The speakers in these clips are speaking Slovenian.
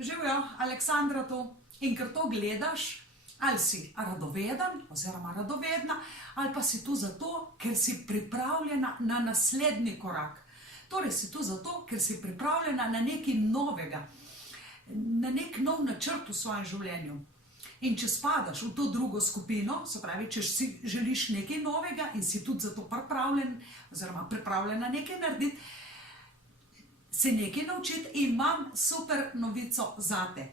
Živijo, Aleksandra tu. In ker to gledaš, ali si radoveden oziroma radovedna, ali pa si tu zato, ker si pripravljena na naslednji korak. Torej si tu zato, ker si pripravljena na nekaj novega, na nek nov načrt v svojem življenju. In če spadaš v to drugo skupino, se pravi, če si želiš nekaj novega in si tudi zato pripravljen oziroma pripravljena nekaj narediti, se nekaj naučiti, imam super novico zate.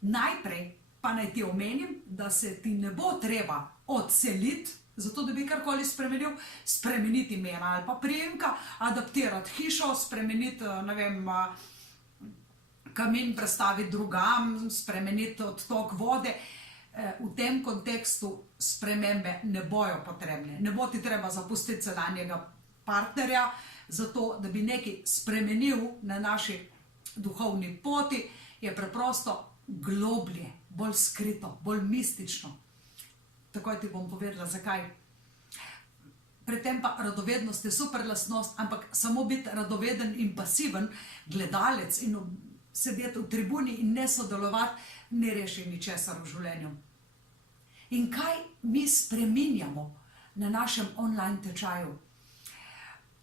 Najprej pa naj ti omenim, da se ti ne bo treba odseliti, zato da bi karkoli spremenil, spremeniti imena ali pa priimka, adaptirati hišo, spremeniti, ne vem, kamin prestaviti drugam, spremeniti odtok vode. V tem kontekstu spremembe ne bojo potrebne. Ne bo ti treba zapustiti sedanjega partnerja, zato da bi nekaj spremenil na naši duhovni poti, je preprosto globlje, bolj skrito, bolj mistično. Takoj ti bom povedala, zakaj. Pri tem pa radovednost je super lastnost, ampak samo biti radoveden in pasiven gledalec in sedeti v tribuni in ne sodelovati, ne reši ničesar v življenju. In kaj mi spreminjamo na našem online tečaju?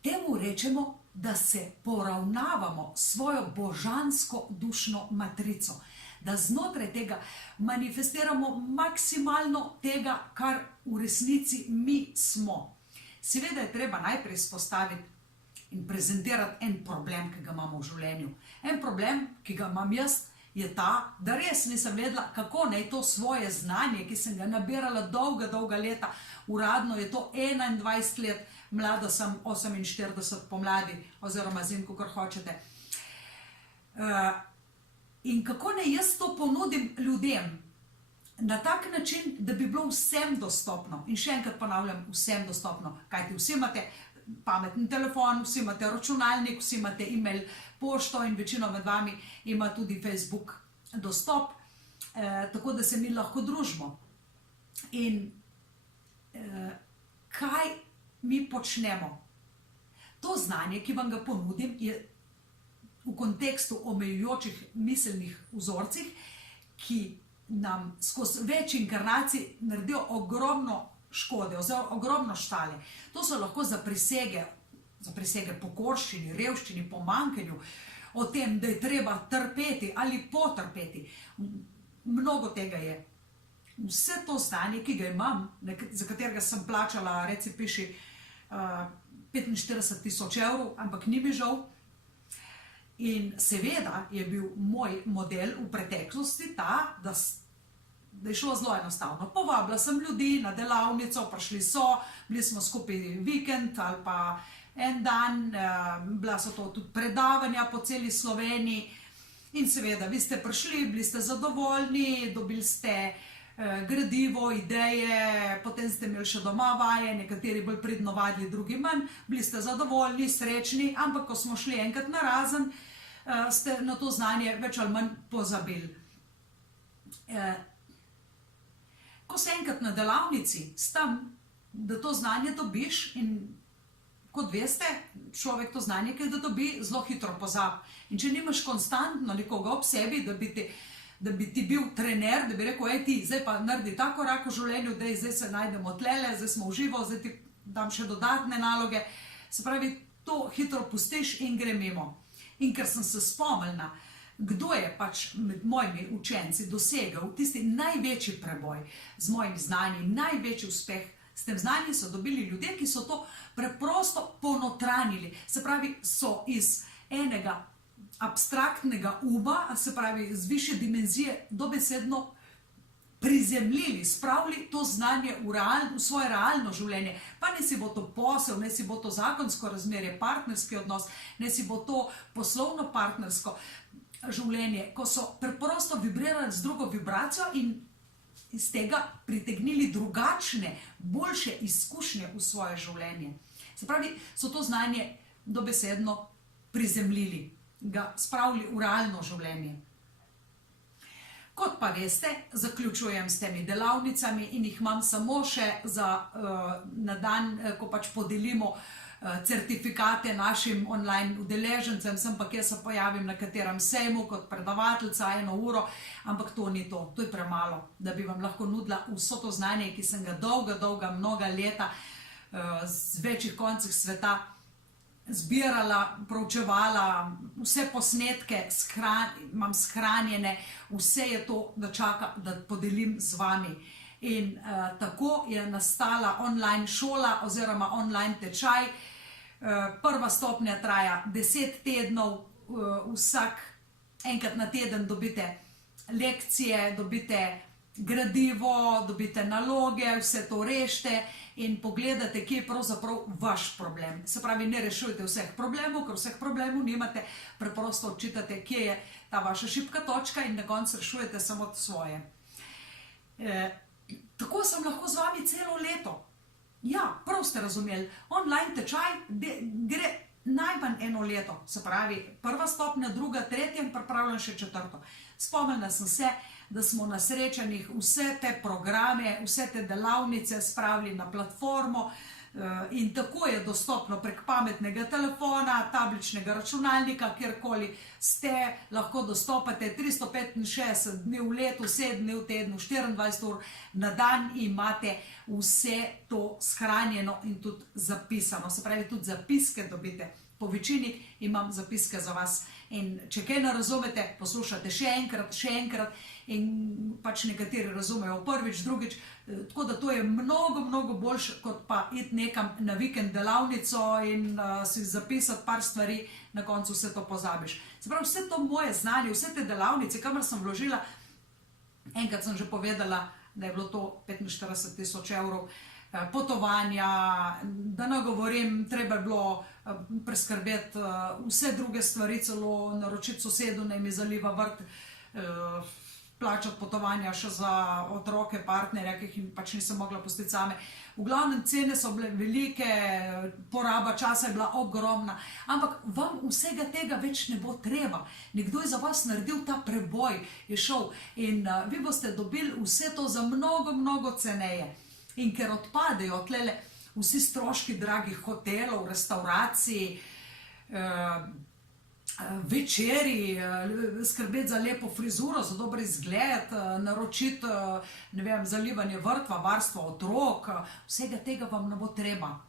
Temu rečemo, da se poravnavamo svojo božansko dušno matrico, da znotraj tega manifestiramo maksimalno tega, kar v resnici mi smo. Seveda je treba najprej izpostaviti in prezentirati en problem, ki ga imamo v življenju. En problem, ki ga imam jaz, je ta, da res nisem vedela, kako naj to svoje znanje, ki sem ga nabirala dolga leta, uradno je to 21 let, mlada sem 48 pomladi, oziroma zim, kakor hočete. In kako naj jaz to ponudim ljudem? Na tak način, da bi bilo vsem dostopno. In še enkrat ponavljam, vsem dostopno. Kajti vsi imate pametni telefon, vsi imate računalnik, vsi imate e-mail, pošto in večino med vami ima tudi Facebook dostop, tako da se mi lahko družimo. In kaj mi počnemo? To znanje, ki vam ga ponudim, je v kontekstu omejujočih miselnih vzorcih, ki nam skozi več inkarnacij naredijo ogromno škode, oziroma ogromno štale. To so lahko zaprisege pokorščini, revščini, pomanjkanju, o tem, da je treba trpeti ali potrpeti. Mnogo tega je. Vse to stanje, ki ga imam, za katerega sem plačala, reci piši, 45.000 evrov, ampak ni mi žal. In seveda je bil moj model v preteklosti ta, da je šlo zelo enostavno. Povabila sem ljudi na delavnico, prišli so, bili smo skupaj vikend ali pa en dan, bila so to tudi predavanja po celi Sloveniji. In seveda, vi ste prišli, bili ste zadovoljni, dobili ste gradivo, ideje, potem ste imeli še doma vaje, nekateri bolj pridno vadili, drugi manj, bili ste zadovoljni, srečni, ampak ko smo šli enkrat narazen, ste na to znanje več ali manj pozabili. Ko se enkrat na delavnici s tem, da to znanje dobiš in kot veste, človek to znanje, ki ga dobi, zelo hitro pozabi. In če nimaš konstantno nekoga ob sebi, da bi ti bil trener, da bi rekel, ej ti, zdaj pa naredi ta korak v življenju, da zdaj se najdemo tlele, zdaj smo v živo, zdaj ti dam še dodatne naloge. Se pravi, to hitro pustiš in gre mimo. In ker sem se spomnila, kdo je pač med mojimi učenci dosegel tisti največji preboj z mojim znanjem, največji uspeh, s tem znanjem so dobili ljudje, ki so to preprosto ponotranili. Se pravi, so iz enega abstraktnega uma, se pravi, z višje dimenzije dobesedno prizemljili, spravili to znanje v svoje realno življenje. Pa ne si bo to posel, ne si bo to zakonsko razmerje, partnerski odnos, ne si bo to poslovno partnersko življenje, ko so preprosto vibrirali z drugo vibracijo in iz tega pritegnili drugačne, boljše izkušnje v svoje življenje. Se pravi, so to znanje dobesedno prizemljili, ga spravili v realno življenje. Kot pa veste, zaključujem s temi delavnicami in jih imam samo še na dan, ko pač podelimo certifikate našim online udeležencem, sem pa kje se pojavim na katerem sejmu kot predavateljica 1 uro, ampak to ni to, to je premalo, da bi vam lahko nudila vso to znanje, ki sem ga dolga, mnoga leta z večjih koncih sveta zbirala, proučevala, vse posnetke imam shranjene, vse je to, da čaka, da podelim z vami. In tako je nastala online šola oziroma online tečaj. Prva stopnja traja 10 tednov, enkrat na teden dobite lekcije, dobite gradivo, dobite naloge, vse to rešite in pogledate, kje je pravzaprav vaš problem. Se pravi, ne rešujete vseh problemov, ker vseh problemov nimate, preprosto odčitate, kje je ta vaša šibka točka in na koncu rešujete samo svoje. Tako sem lahko z vami celo leto. Ja, prav ste razumeli, online tečaj gre najmanj 1 leto, se pravi, 1. stopnja, 2., 3. in pripravljam še 4. Spomnila sem se, da smo na srečanjih vse te programe, vse te delavnice spravili na platformo in tako je dostopno prek pametnega telefona, tabličnega računalnika, kjerkoli ste, lahko dostopate 365 dni v letu, 7 dni v tednu, 24 ur na dan imate vse to shranjeno in tudi zapisano. Se pravi, tudi zapiske dobite. Po večini imam zapiske za vas. In če kaj ne razumete, poslušate še enkrat in pač nekateri razumejo prvič, drugič, tako da to je mnogo boljše, kot pa iti nekam na vikend delavnico in si zapisati par stvari, na koncu vse to pozabiš. Se pravi, vse to moje znanje, vse te delavnice, kamor sem vložila, enkrat sem že povedala, da je bilo to 45.000 evrov, potovanja, da ne govorim, treba je bilo preskrbeti vse druge stvari, celo naročiti sosedu, naj mi zaliva vrt, plačati potovanja še za otroke, partnerja, ki jih pač nisem mogla pustiti same. V glavnem, cene so bile velike, poraba časa je bila ogromna, ampak vam vsega tega več ne bo treba. Nekdo je za vas naredil ta preboj, je šel in vi boste dobili vse to za mnogo ceneje. In ker odpadejo tlele vsi stroški dragih hotelov, restauracij, večeri, skrbeti za lepo frizuro, za dober izgled, naročiti, ne vem, zalivanje vrtva, varstvo otrok, vsega tega vam ne bo treba.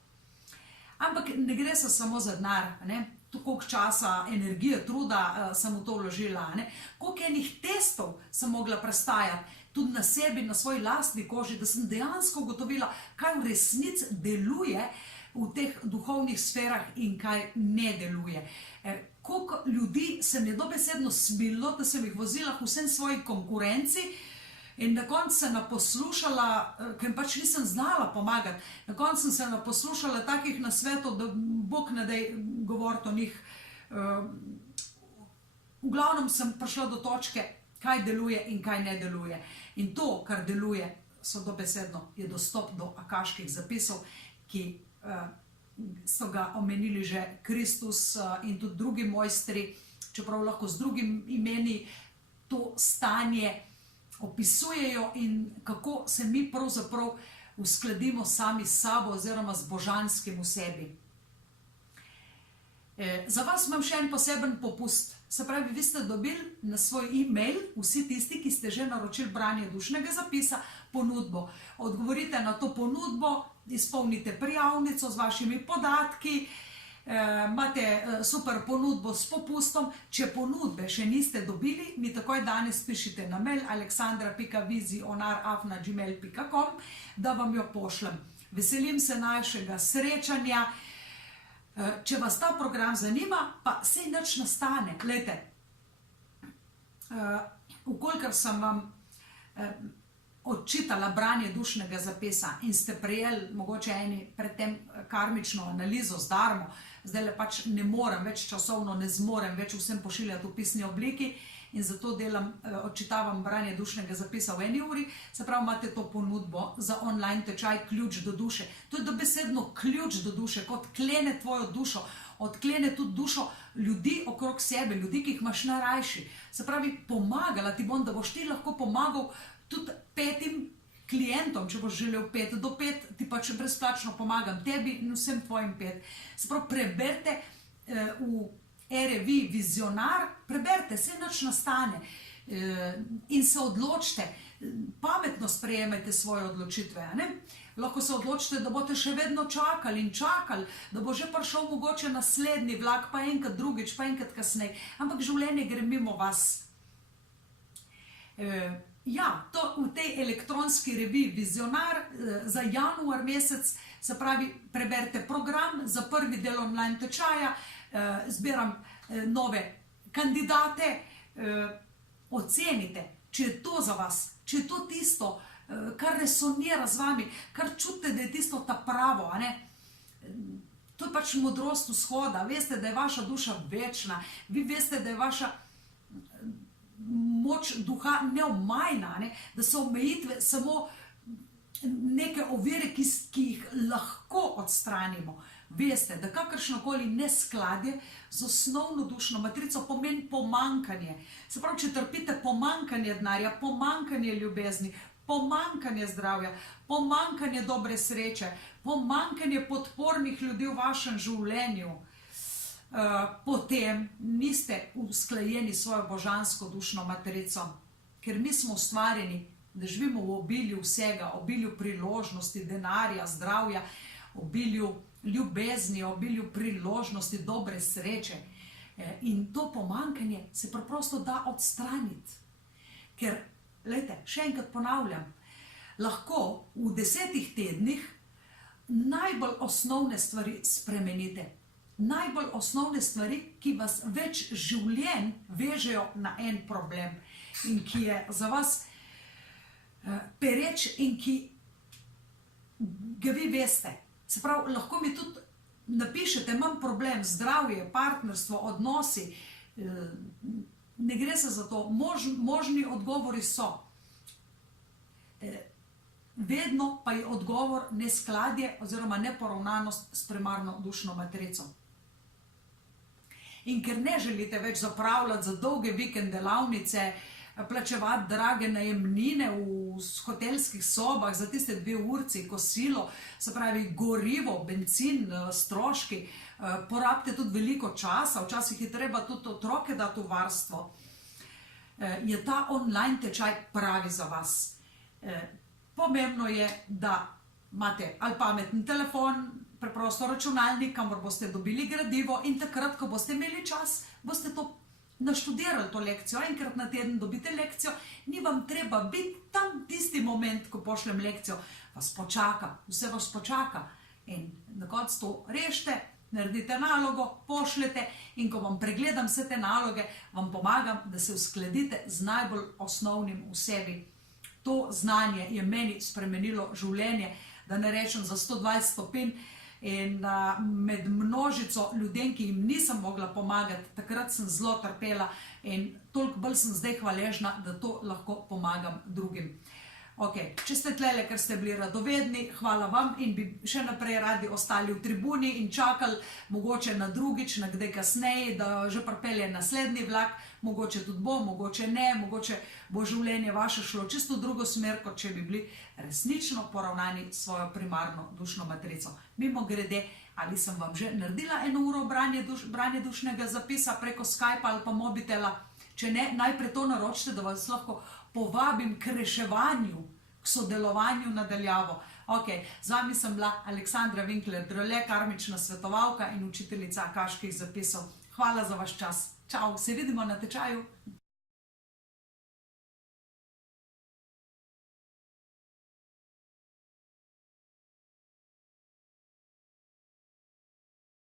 Ampak ne gre se samo za denar, koliko časa, energije, truda sem v to vložila, koliko enih testov sem mogla prestajati, tudi na sebi, na svoji lastni koži, da sem dejansko ugotovila, kaj v resnici deluje v teh duhovnih sferah in kaj ne deluje. Koliko ljudi se mi dobesedno smilo, da sem jih vozila v vsem svoji konkurenci in na koncu sem naposlušala, ker pač nisem znala pomagati, na koncu sem se naposlušala takih nasvetov, da Bog ne daj govoriti o njih. V glavnem sem prišla do točke, kaj deluje in kaj ne deluje. In to, kar deluje, so dobesedno, je dostop do akaških zapisov, ki so ga omenili že Kristus in tudi drugi mojstri, čeprav lahko z drugim imeni to stanje opisujejo in kako se mi pravzaprav uskladimo sami s sabo oziroma z božanskim v sebi. Za vas imam še en poseben popust. Se pravi, vi ste dobili na svoj e-mail, vsi tisti, ki ste že naročili branje dušnega zapisa, ponudbo. Odgovorite na to ponudbo, izpolnite prijavnico z vašimi podatki, imate super ponudbo s popustom. Če ponudbe še niste dobili, mi takoj danes pišite na mail alexandra.vizionar@gmail.com, da vam jo pošljem. Veselim se našega srečanja. Če vas ta program zanima, pa sej nič nastane. Glejte, vkolikor sem vam odčitala branje dušnega zapisa in ste prejeli mogoče eni predtem karmično analizo z darmo, zdaj pač ne morem več časovno, ne zmorem več vsem pošiljati v pisni obliki in zato odčitavam branje dušnega zapisa v 1 uri, se pravi, imate to ponudbo za online tečaj Ključ do duše. To je dobesedno ključ do duše, kot odklene tvojo dušo, odklene tudi dušo ljudi okrog sebe, ljudi, ki jih imaš najrajši. Se pravi, pomagala ti bom, da boš ti lahko pomagal tudi 5 klientom, če boš želel 5 do 5, ti pač brezplačno pomagam, tebi in vsem tvojim 5. Se pravi, preberite v e-reviji Vizionar, preberite, se nič nastane in se odločite, pametno sprejemajte svoje odločitve, ne? Lahko se odločite, da boste še vedno čakali in čakali, da bo že prišel mogoče naslednji vlak, pa enkrat drugič, pa enkrat kasneje, ampak življenje gre mimo vas. Ja, to v tej elektronski reviji Vizionar za januar mesec, se pravi, preberite program za prvi del online tečaja, zbiram nove kandidate, ocenite, če je to za vas, če je to tisto, kar resonira z vami, kar čutite, da je tisto ta pravo, a ne? To je pač modrost vzhoda, veste, da je vaša duša večna, vi veste, da je vaša moč duha neomajna, ne? Da so omejitve samo neke ovire, ki jih lahko odstranimo. Veste, da kakršnokoli neskladje z osnovno dušno matrico pomeni pomankanje. Se pravi, če trpite pomankanje denarja, pomankanje ljubezni, pomankanje zdravja, pomankanje dobre sreče, pomankanje podpornih ljudi v vašem življenju, potem niste usklajeni s svojo božansko dušno matrico, ker mi smo ustvarjeni, da živimo v obilju vsega, obilju priložnosti, denarja, zdravja, obilju ljubezni, obilju priložnosti, dobre sreče. In to pomankanje se preprosto da odstraniti. Ker, glejte, še enkrat ponavljam, lahko v 10 tednih najbolj osnovne stvari spremenite. Najbolj osnovne stvari, ki vas več življenj vežejo na en problem in ki je za vas pereč in ki ga vi veste. Se pravi, lahko mi tudi napišete, imam problem, zdravje, partnerstvo, odnosi, ne gre se za to, možni odgovori so. Vedno pa je odgovor neskladje oziroma neporavnanost s primarno dušno matrico. In ker ne želite več zapravljati za dolge vikend delavnice, plačevati drage najemnine v hotelskih sobah za tiste 2 urci, kosilo, se pravi gorivo, bencin, stroški, porabite tudi veliko časa, včasih je treba tudi otroke dati v varstvo, je ta online tečaj pravi za vas. Pomembno je, da imate ali pameten telefon, preprosto računalnik, kamor boste dobili gradivo in takrat, ko boste imeli čas, boste to naštudirali to lekcijo, enkrat na teden dobite lekcijo, ni vam treba biti tam tisti moment, ko pošljem lekcijo, vas počaka, vse vas počaka in na koncu to rešite, naredite nalogo, pošljete in ko vam pregledam vse te naloge, vam pomagam, da se uskladite z najbolj osnovnim v sebi. To znanje je meni spremenilo življenje, da ne rečem za 120 stopinj, in med množico ljudem, ki jim nisem mogla pomagati, takrat sem zelo trpela in toliko bolj sem zdaj hvaležna, da to lahko pomagam drugim. Ok, če ste tlele, ker ste bili radovedni, hvala vam in bi še naprej radi ostali v tribuni in čakali mogoče na drugič, na kdaj kasneje, da že pripelje naslednji vlak, mogoče tudi bo, mogoče ne, mogoče bo življenje vaše šlo čisto v drugo smer, kot če bi bili resnično poravnani s svojo primarno dušno matrico. Mimogrede, ali sem vam že naredila 1 uro branje dušnega zapisa preko Skypa ali pa mobitela? Če ne, najprej to naročite, da vas lahko povabim k reševanju, k sodelovanju nadaljavo. Ok, z vami sem bila Aleksandra Winkler-Drole, karmična svetovalka in učiteljica akaških zapisov. Hvala za vaš čas. Čau, se vidimo na tečaju.